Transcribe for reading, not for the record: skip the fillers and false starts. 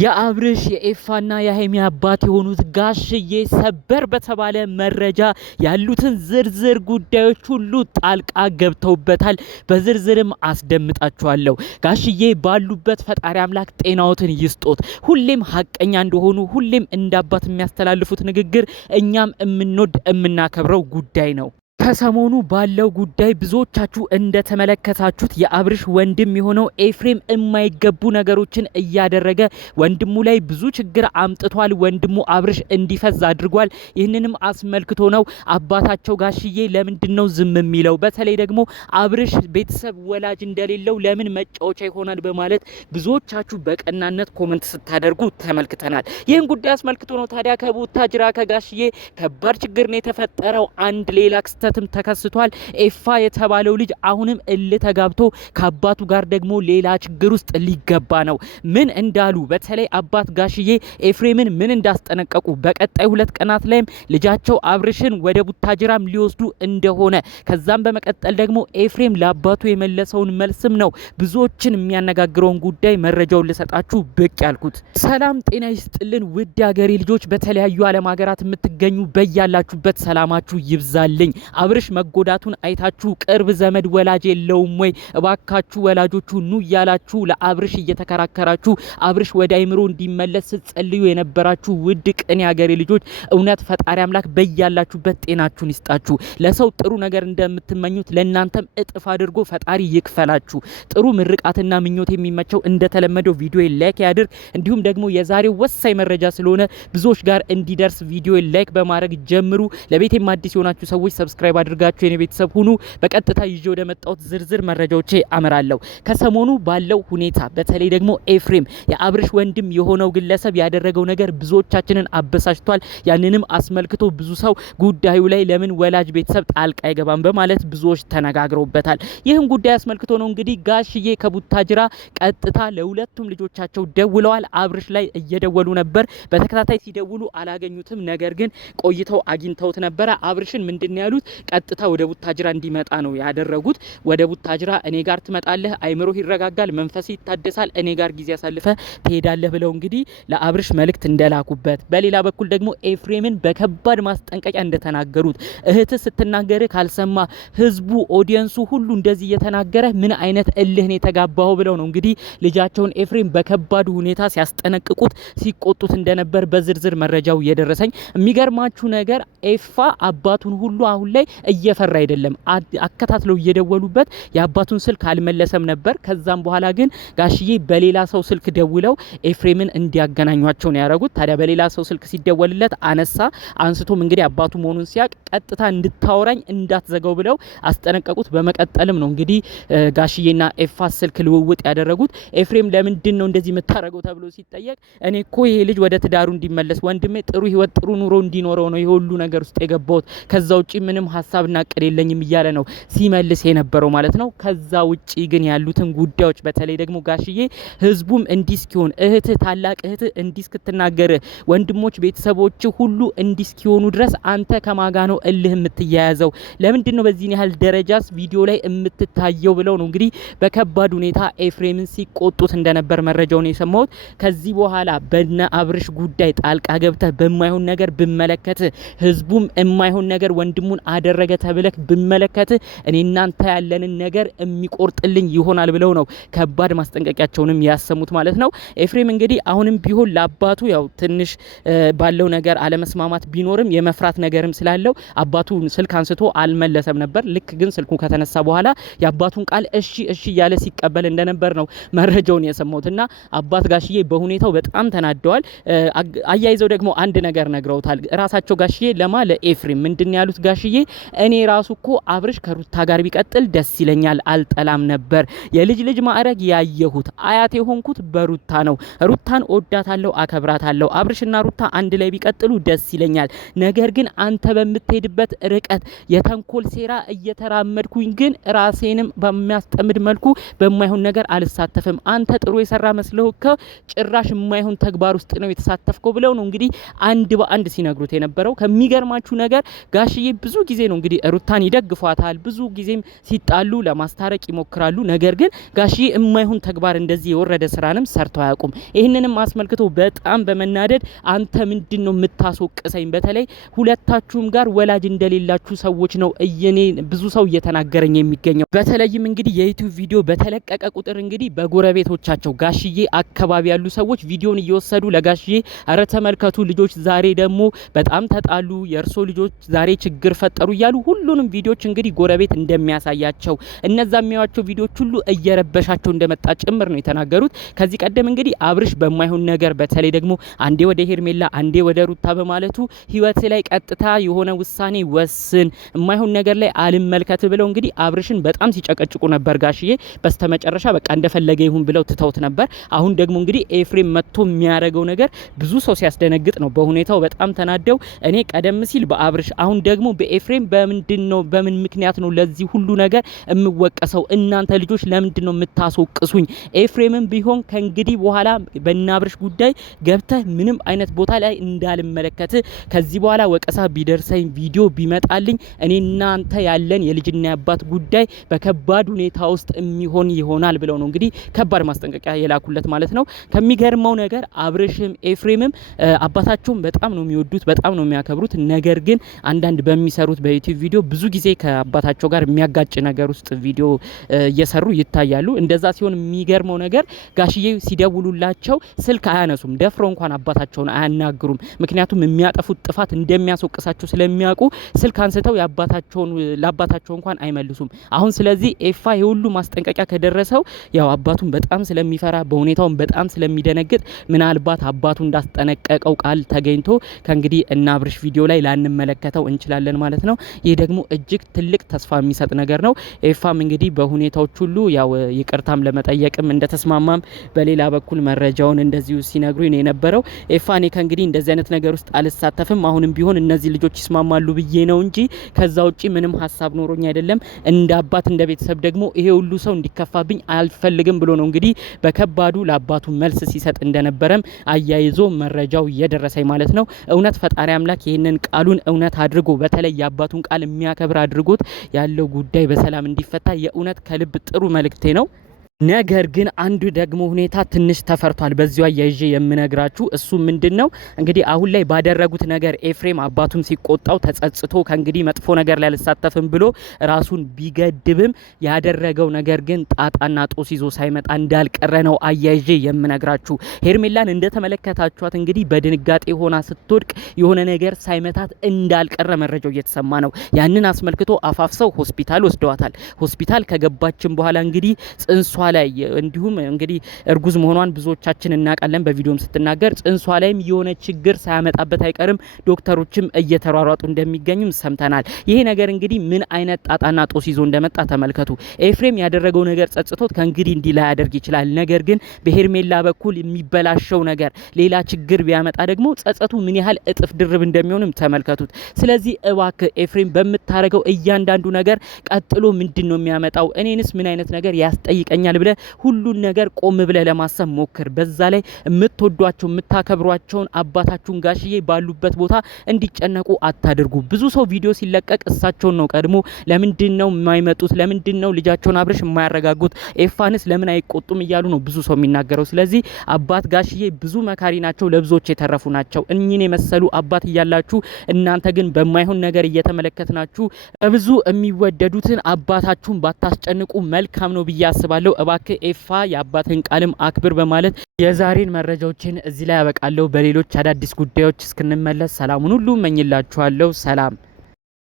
የአብርሽ የኤፋና የሃይሚ አባት የሆኑት ጋሽዬ ሰበር በተባለ መረጃ ያሉትን ዝርዝር ጉዳዮች ሁሉ ጣልቃ ገብተውበታል። በዝርዝርም አስደምጣችኋለሁ። ጋሽዬ ባሉበት ፈጣሪ አምላክ ጤናዎትን ይስጦት። ሁሌም ሀቀኛ እንደሆኑ ሁሌም እንደ አባት የሚያስተላልፉት ንግግር እኛም የምንወድ የምናከብረው ጉዳይ ነው። ከሰሞኑ ባለው ጉዳይ ብዙዎቻችሁ እንደተመለከታችሁት የአብርሽ ወንድም የሆነው ኤፍሬም የማይገቡ ነገሮችን እያደረገ ወንድሙ ላይ ብዙ ችግር አምጥቷል። ወንድሙ አብርሽ እንዲፈዝ አድርጓል። ይህንንም አስመልክቶ ነው አባታቸው ጋሽዬ ለምንድን ነው ዝም የሚለው? በተለይ ደግሞ አብርሽ ቤተሰብ ወላጅ እንደሌለው ለምን መጫወቻ ይሆናል በማለት ብዙዎቻችሁ በቀናነት ኮመንት ስታደርጉ ተመልክተናል። ይህን ጉዳይ አስመልክቶ ነው ታዲያ ከቡታጅራ ከጋሽዬ ከባድ ችግር ነው የተፈጠረው። አንድ ሌላ ክስተት ተከስቷል። ኤፋ የተባለው ልጅ አሁንም ተጋብቶ ከአባቱ ጋር ደግሞ ሌላ ችግር ውስጥ ሊገባ ነው። ምን እንዳሉ በተለይ አባት ጋሽዬ ኤፍሬምን ምን እንዳስጠነቀቁ በቀጣይ 2 ቀናት ላይም ልጃቸው አብርሽን ወደ ቡታጅራም ሊወስዱ እንደሆነ ከዛም በመቀጠል ደግሞ ኤፍሬም ለአባቱ የመለሰውን መልስም ነው ብዙዎችን የሚያነጋግረውን ጉዳይ መረጃውን ልሰጣችሁ ብቅ ያልኩት። ሰላም ጤና ይስጥልን ውድ ሀገሬ ልጆች፣ በተለያዩ ዓለም ሀገራት የምትገኙ በያላችሁበት ሰላማችሁ ይብዛልኝ። አብርሽ መጎዳቱን አይታችሁ ቅርብ ዘመድ ወላጅ የለውም ወይ? እባካችሁ ወላጆቹ ኑ እያላችሁ ለአብርሽ እየተከራከራችሁ አብርሽ ወደ አይምሮ እንዲመለስ ስትጸልዩ የነበራችሁ ውድ ቅን ያገሬ ልጆች እውነት ፈጣሪ አምላክ በያላችሁበት ጤናችሁን ይስጣችሁ። ለሰው ጥሩ ነገር እንደምትመኙት ለእናንተም እጥፍ አድርጎ ፈጣሪ ይክፈላችሁ። ጥሩ ምርቃትና ምኞት የሚመቸው እንደተለመደው ቪዲዮ ላይክ ያድርግ። እንዲሁም ደግሞ የዛሬው ወሳኝ መረጃ ስለሆነ ብዙዎች ጋር እንዲደርስ ቪዲዮ ላይክ በማድረግ ጀምሩ። ለቤቴም አዲስ የሆናችሁ ሰዎች ሰብስክራይብ አድርጋችሁ የኔ ቤተሰብ ሁኑ። በቀጥታ ይዤ ወደ መጣሁት ዝርዝር መረጃዎቼ አመራለሁ። ከሰሞኑ ባለው ሁኔታ በተለይ ደግሞ ኤፍሬም የአብርሽ ወንድም የሆነው ግለሰብ ያደረገው ነገር ብዙዎቻችንን አበሳጭቷል። ያንንም አስመልክቶ ብዙ ሰው ጉዳዩ ላይ ለምን ወላጅ ቤተሰብ ጣልቃ አይገባም በማለት ብዙዎች ተነጋግረውበታል። ይህን ጉዳይ አስመልክቶ ነው እንግዲህ ጋሽዬ ከቡታጅራ ቀጥታ ለሁለቱም ልጆቻቸው ደውለዋል። አብርሽ ላይ እየደወሉ ነበር። በተከታታይ ሲደውሉ አላገኙትም። ነገር ግን ቆይተው አግኝተውት ነበረ። አብርሽን ምንድነው ያሉት? ቀጥታ ወደ ቡታጅራ እንዲመጣ ነው ያደረጉት። ወደ ቡታጅራ እኔ ጋር ትመጣለህ፣ አይምሮህ ይረጋጋል፣ መንፈስ ይታደሳል፣ እኔ ጋር ጊዜ ያሳልፈ ትሄዳለህ ብለው እንግዲህ ለአብርሽ መልእክት እንደላኩበት፣ በሌላ በኩል ደግሞ ኤፍሬምን በከባድ ማስጠንቀቂያ እንደተናገሩት፣ እህት ስትናገር ካልሰማ ህዝቡ ኦዲየንሱ ሁሉ እንደዚህ እየተናገረ ምን አይነት እልህን የተጋባው ብለው ነው እንግዲህ ልጃቸውን ኤፍሬም በከባዱ ሁኔታ ሲያስጠነቅቁት ሲቆጡት እንደነበር በዝርዝር መረጃው የደረሰኝ። የሚገርማችሁ ነገር ኤፋ አባቱን ሁሉ አሁን ላይ እየፈራ አይደለም። አከታትለው እየደወሉበት የአባቱን ስልክ አልመለሰም ነበር። ከዛም በኋላ ግን ጋሽዬ በሌላ ሰው ስልክ ደውለው ኤፍሬምን እንዲያገናኟቸው ነው ያደረጉት። ታዲያ በሌላ ሰው ስልክ ሲደወልለት አነሳ። አንስቶም እንግዲህ አባቱ መሆኑን ሲያቅ ቀጥታ እንድታወራኝ እንዳትዘጋው ብለው አስጠነቀቁት። በመቀጠልም ነው እንግዲህ ጋሽዬና ኤፋ ስልክ ልውውጥ ያደረጉት። ኤፍሬም ለምንድን ነው እንደዚህ የምታረገው ተብሎ ሲጠየቅ እኔ እኮ ይሄ ልጅ ወደ ትዳሩ እንዲመለስ ወንድሜ ጥሩ ህይወት ጥሩ ኑሮ እንዲኖረው ነው ይሄ ሁሉ ነገር ውስጥ የገባሁት፣ ከዛ ውጪ ምንም ሀሳብና እቅድ የለኝም እያለ ነው ሲመልስ የነበረው ማለት ነው። ከዛ ውጪ ግን ያሉትን ጉዳዮች በተለይ ደግሞ ጋሽዬ ህዝቡም እንዲህ እስኪሆን እህትህ ታላቅ እህትህ እንዲህ እስክትናገር ወንድሞች ቤተሰቦች ሁሉ እንዲህ እስኪሆኑ ድረስ አንተ ከማጋ ነው እልህ የምትያያዘው? ለምንድን ነው በዚህ ያህል ደረጃስ ቪዲዮ ላይ የምትታየው? ብለው ነው እንግዲህ በከባድ ሁኔታ ኤፍሬምን ሲቆጡት እንደነበር መረጃውን የሰማሁት። ከዚህ በኋላ በነ አብርሽ ጉዳይ ጣልቃ ገብተህ በማይሆን ነገር ብመለከት ህዝቡም የማይሆን ነገር ወንድሙን አደረገ ተብለክ ብመለከት እኔ እናንተ ያለንን ነገር የሚቆርጥልኝ ይሆናል ብለው ነው ከባድ ማስጠንቀቂያቸውንም ያሰሙት ማለት ነው። ኤፍሬም እንግዲህ አሁንም ቢሆን ለአባቱ ያው ትንሽ ባለው ነገር አለመስማማት ቢኖርም የመፍራት ነገርም ስላለው አባቱ ስልክ አንስቶ አልመለሰም ነበር። ልክ ግን ስልኩ ከተነሳ በኋላ የአባቱን ቃል እሺ እሺ እያለ ሲቀበል እንደነበር ነው መረጃውን የሰማሁትና አባት ጋሽዬ በሁኔታው በጣም ተናደዋል። አያይዘው ደግሞ አንድ ነገር ነግረውታል ራሳቸው ጋሽዬ ለኤፍሬም ምንድን ያሉት ጋሽዬ እኔ ራሱ እኮ አብርሽ ከሩታ ጋር ቢቀጥል ደስ ይለኛል፣ አልጠላም ነበር። የልጅ ማዕረግ ያየሁት አያት የሆንኩት በሩታ ነው። ሩታን ወዳታለሁ፣ አከብራታለሁ። አብርሽና ሩታ አንድ ላይ ቢቀጥሉ ደስ ይለኛል። ነገር ግን አንተ በምትሄድበት ርቀት የተንኮል ሴራ እየተራመድኩኝ ግን ራሴንም በሚያስጠምድ መልኩ በማይሆን ነገር አልሳተፍም። አንተ ጥሩ የሰራ መስለው ጭራሽ የማይሆን ተግባር ውስጥ ነው የተሳተፍከው ብለው ነው እንግዲህ አንድ በአንድ ሲነግሩት የነበረው። ከሚገርማችሁ ነገር ጋሽዬ ብዙ ጊዜ ነው እንግዲህ ሩታን ይደግፏታል። ብዙ ጊዜም ሲጣሉ ለማስታረቅ ይሞክራሉ። ነገር ግን ጋሽዬ የማይሆን ተግባር እንደዚህ የወረደ ስራንም ሰርተው አያውቁም። ይህንንም አስመልክቶ በጣም በመናደድ አንተ ምንድነው የምታስወቅሰኝ? በተለይ ሁለታችሁም ጋር ወላጅ እንደሌላችሁ ሰዎች ነው ብዙ ሰው እየተናገረኝ የሚገኘው። በተለይም እንግዲህ የዩቲዩብ ቪዲዮ በተለቀቀ ቁጥር እንግዲህ በጎረቤቶቻቸው ጋሽዬ አካባቢ ያሉ ሰዎች ቪዲዮን እየወሰዱ ለጋሽዬ አረ ተመልከቱ ልጆች ዛሬ ደግሞ በጣም ተጣሉ፣ የእርሶ ልጆች ዛሬ ችግር ፈጠሩ እያሉ ሁሉንም ቪዲዮዎች እንግዲህ ጎረቤት እንደሚያሳያቸው እነዛ የሚያዩቸው ቪዲዮዎች ሁሉ እየረበሻቸው እንደመጣ ጭምር ነው የተናገሩት። ከዚህ ቀደም እንግዲህ አብርሽ በማይሆን ነገር በተለይ ደግሞ አንዴ ወደ ሄርሜላ አንዴ ወደ ሩታ በማለቱ ህይወት ላይ ቀጥታ የሆነ ውሳኔ ወስን፣ የማይሆን ነገር ላይ አልመልከት ብለው እንግዲህ አብርሽን በጣም ሲጨቀጭቁ ነበር። ጋሽዬ በስተመጨረሻ በቃ እንደፈለገ ይሁን ብለው ትተውት ነበር። አሁን ደግሞ እንግዲህ ኤፍሬም መጥቶ የሚያደርገው ነገር ብዙ ሰው ሲያስደነግጥ ነው። በሁኔታው በጣም ተናደው እኔ ቀደም ሲል በአብርሽ አሁን ደግሞ በኤፍሬም በምን ምክንያት ነው ለዚህ ሁሉ ነገር የምወቀሰው? እናንተ ልጆች ለምንድን ነው የምታስወቅሱኝ? ኤፍሬምም ቢሆን ከእንግዲህ በኋላ በእናብርሽ ጉዳይ ገብተህ ምንም አይነት ቦታ ላይ እንዳልመለከት ከዚህ በኋላ ወቀሳ ቢደርሰኝ ቪዲዮ ቢመጣልኝ እኔ እናንተ ያለን የልጅና የአባት ጉዳይ በከባድ ሁኔታ ውስጥ የሚሆን ይሆናል ብለው ነው እንግዲህ ከባድ ማስጠንቀቂያ የላኩለት ማለት ነው። ከሚገርመው ነገር አብርሽም ኤፍሬምም አባታቸውን በጣም ነው የሚወዱት፣ በጣም ነው የሚያከብሩት። ነገር ግን አንዳንድ በሚሰሩት በዩቲዩብ ቪዲዮ ብዙ ጊዜ ከአባታቸው ጋር የሚያጋጭ ነገር ውስጥ ቪዲዮ እየሰሩ ይታያሉ። እንደዛ ሲሆን የሚገርመው ነገር ጋሽዬ ሲደውሉላቸው ስልክ አያነሱም፣ ደፍሮ እንኳን አባታቸውን አያናግሩም። ምክንያቱም የሚያጠፉት ጥፋት እንደሚያስወቅሳቸው ስለሚያውቁ ስልክ አንስተው ለአባታቸው እንኳን አይመልሱም። አሁን ስለዚህ ኤፋ የሁሉ ማስጠንቀቂያ ከደረሰው ያው አባቱን በጣም ስለሚፈራ በሁኔታውን በጣም ስለሚደነግጥ ምናልባት አባቱ እንዳስጠነቀቀው ቃል ተገኝቶ ከእንግዲህ እና አብርሽ ቪዲዮ ላይ ላንመለከተው እንችላለን ማለት ነው። ይህ ደግሞ እጅግ ትልቅ ተስፋ የሚሰጥ ነገር ነው። ኤፋም እንግዲህ በሁኔታዎች ሁሉ ያው ይቅርታም ለመጠየቅም እንደተስማማም በሌላ በኩል መረጃውን እንደዚሁ ሲነግሩ ነው የነበረው። ኤፋ እኔ ከእንግዲህ እንደዚህ አይነት ነገር ውስጥ አልሳተፍም፣ አሁንም ቢሆን እነዚህ ልጆች ይስማማሉ ብዬ ነው እንጂ ከዛ ውጪ ምንም ሀሳብ ኖሮኝ አይደለም። እንደ አባት እንደ ቤተሰብ ደግሞ ይሄ ሁሉ ሰው እንዲከፋብኝ አልፈልግም ብሎ ነው እንግዲህ በከባዱ ለአባቱ መልስ ሲሰጥ እንደነበረም አያይዞ መረጃው እየደረሰኝ ማለት ነው። እውነት ፈጣሪ አምላክ ይህንን ቃሉን እውነት አድርጎ በተለይ የአባቱን ቃል የሚያከብር አድርጎት ያለው ጉዳይ በሰላም እንዲፈታ የእውነት ከልብ ጥሩ መልእክቴ ነው። ነገር ግን አንዱ ደግሞ ሁኔታ ትንሽ ተፈርቷል። በዚሁ አያይዤ የምነግራችሁ እሱ ምንድነው እንግዲህ አሁን ላይ ባደረጉት ነገር ኤፍሬም አባቱን ሲቆጣው ተጸጽቶ ከእንግዲህ መጥፎ ነገር ላይ አልሳተፍም ብሎ ራሱን ቢገድብም ያደረገው ነገር ግን ጣጣና ጦስ ይዞ ሳይመጣ እንዳልቀረ ነው አያይዤ የምነግራችሁ። ሄርሜላን እንደተመለከታችኋት እንግዲህ በድንጋጤ ሆና ስትወድቅ የሆነ ነገር ሳይመታት እንዳልቀረ መረጃው እየተሰማ ነው። ያንን አስመልክቶ አፋፍሰው ሆስፒታል ወስደዋታል። ሆስፒታል ከገባችን በኋላ እንግዲህ ጽንሷ ላይ እንዲሁም እንግዲህ እርጉዝ መሆኗን ብዙዎቻችን እናውቃለን። በቪዲዮም ስትናገር ጽንሷ ላይም የሆነ ችግር ሳያመጣበት አይቀርም ዶክተሮችም እየተሯሯጡ እንደሚገኙም ሰምተናል። ይሄ ነገር እንግዲህ ምን አይነት ጣጣና ጦስ ይዞ እንደመጣ ተመልከቱት። ኤፍሬም ያደረገው ነገር ጸጽቶት ከእንግዲህ እንዲህ ላይ ያደርግ ይችላል። ነገር ግን በሄርሜላ በኩል የሚበላሸው ነገር ሌላ ችግር ቢያመጣ ደግሞ ጸጸቱ ምን ያህል እጥፍ ድርብ እንደሚሆንም ተመልከቱት። ስለዚህ እባክህ ኤፍሬም በምታረገው እያንዳንዱ ነገር ቀጥሎ ምንድነው የሚያመጣው? እኔንስ ምን አይነት ነገር ያስጠይቀኛል ብለ ሁሉን ነገር ቆም ብለ ለማሰብ ሞክር። በዛ ላይ የምትወዷቸው የምታከብሯቸውን አባታችሁን ጋሽዬ ባሉበት ቦታ እንዲጨነቁ አታድርጉ። ብዙ ሰው ቪዲዮ ሲለቀቅ እሳቸውን ነው ቀድሞ ለምንድነው የማይመጡት? ለምንድነው ልጃቸውን አብርሽ የማያረጋጉት? ኤፋንስ ለምን አይቆጡም እያሉ ነው ብዙ ሰው የሚናገረው። ስለዚህ አባት ጋሽዬ ብዙ መካሪ ናቸው፣ ለብዙዎች የተረፉ ናቸው። እኚህን የመሰሉ አባት እያላችሁ እናንተ ግን በማይሆን ነገር እየተመለከትናችሁ በብዙ የሚወደዱትን አባታችሁን ባታስጨንቁ መልካም ነው ብዬ አስባለሁ። እባክህ ኤፋ የአባትን ቃልም አክብር በማለት የዛሬን መረጃዎችን እዚህ ላይ ያበቃለሁ። በሌሎች አዳዲስ ጉዳዮች እስክንመለስ ሰላሙን ሁሉ እመኝላችኋለሁ። ሰላም